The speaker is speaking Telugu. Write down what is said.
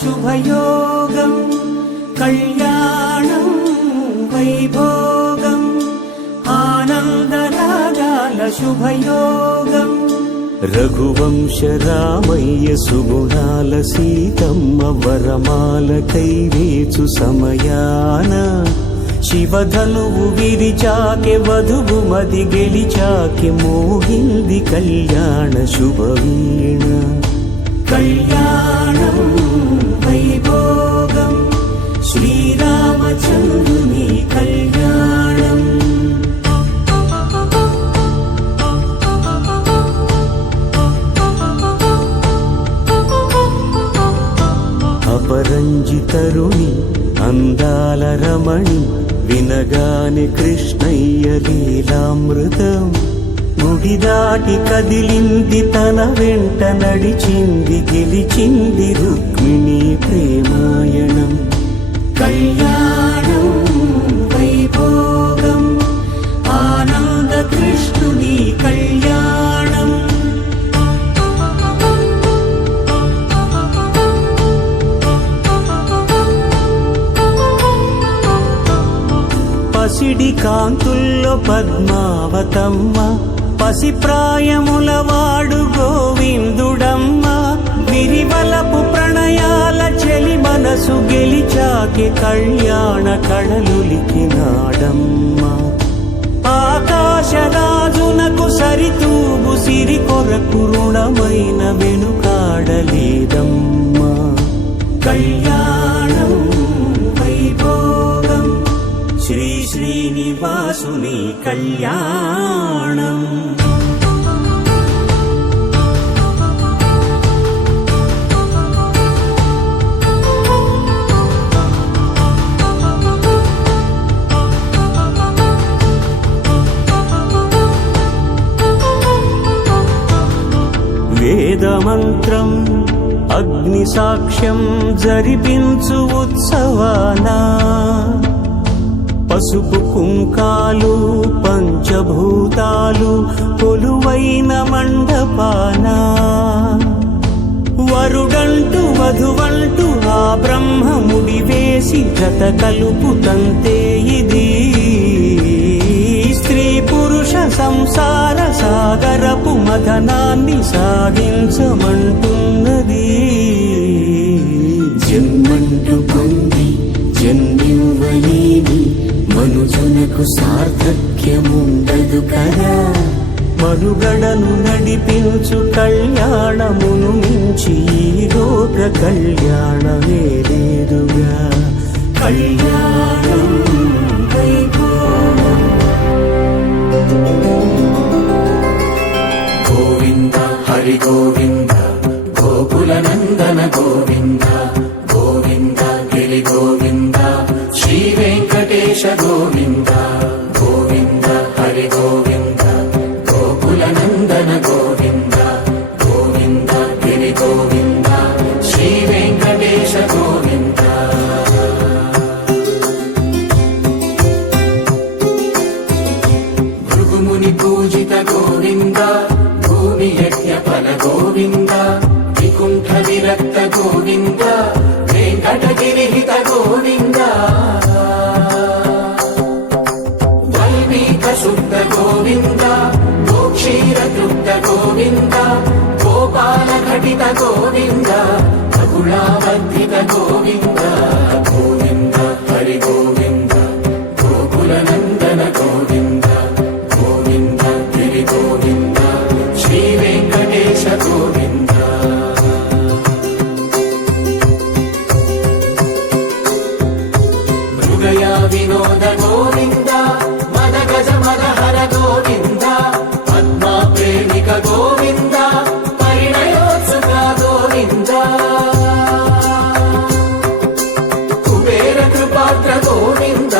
శుభయోగం కళ్యాణం వైభోగం ఆనందరాగాల శుభయోగం రఘువంశ రామయ్య సుగుణాల సీతమ్మ వరమాల కైవేచు సమయాన శివధనువు విరిచాకె వధువు మది గెలిచాకె మోగింది కళ్యాణ శుభవీణ కళ్యాణం వైభోగం శ్రీరామచంద్రుని కళ్యాణం అపరంజితరుని అందాల రమణి వినగానే కృష్ణయ్య లీలామృతం గుడి దాటి కదిలింది తన వెంట నడిచింది గెలిచింది రుక్మిణి ప్రేమాయణం కళ్యాణం వైభోగం ఆనంద కృష్ణుని కళ్యాణం పసిడి కాంతుల్లో పద్మావతమ్మ పసిప్రాయముల వాడు గోవిందుడమ్మ విరివలపు ప్రణయాల చెలి మనసు గెలిచాకే కళ్యాణ కళలులికినాడమ్మ ఆకాశరాజునకు సరితూగు సిరి కొరకు రుణమైన వెనుకాడలేదమ్మా కళ్యాణం వైభోగం శ్రీ శ్రీనివాసుని కళ్యాణం వేదమంత్రం అగ్ని సాక్ష్యం జరిపించు ఉత్సవానా పసుపు కుంకాలు పంచభూతాలు కొలువైన మండపాన వరుడంటూ వధువంటూ ఆ బ్రహ్మముడి వేసి జత కలుపుతంతే ఇది స్త్రీ పురుష సంసార సాగరపు మథనాన్ని సాగించమంటున్నది జన్మంటూ పొంది జన్మివ్వలేని మనుజునకు సార్థక్యముండదు కదా మనుగడను నడిపించు కళ్యాణమును మించి ఈ లోక కళ్యాణమే లేదుగా కళ్యాణం వైభోగం గోవింద హరి గోవింద గోకుల నందన గోవింద గోవింద గిరి గోవింద శ్రీ వెంకటేశ గోవింద గోవింద హరి గోవింద గోకుల నందన గోవింద గోవింద గిరి గోవింద శ్రీ వెంకటేశ గోవింద భృగుముని పూజిత గోవింద భూమి యజ్ఞ ఫల గోవింద వికుంఠ విరక్త గోవింద వెంకటగిరిహిత గోవింద వల్మీక శుద్ధ గోవింద గోక్షీర తృప్త గోవింద గోపాల ఘటిత గోవింద బహుళావర్ధిత గోవింద గోవింద హరి గోవింద గోకుల నందన గోవింద గోవింద గిరి గోవింద శ్రీ వెంకటేశ గోవింద హృదయ వినోద గోవింద మద గజ మద హర గోవింద పద్మా ప్రేమిక గోవింద పరిణయోత్సుక గోవింద కుబేర కృపాత్ర గోవింద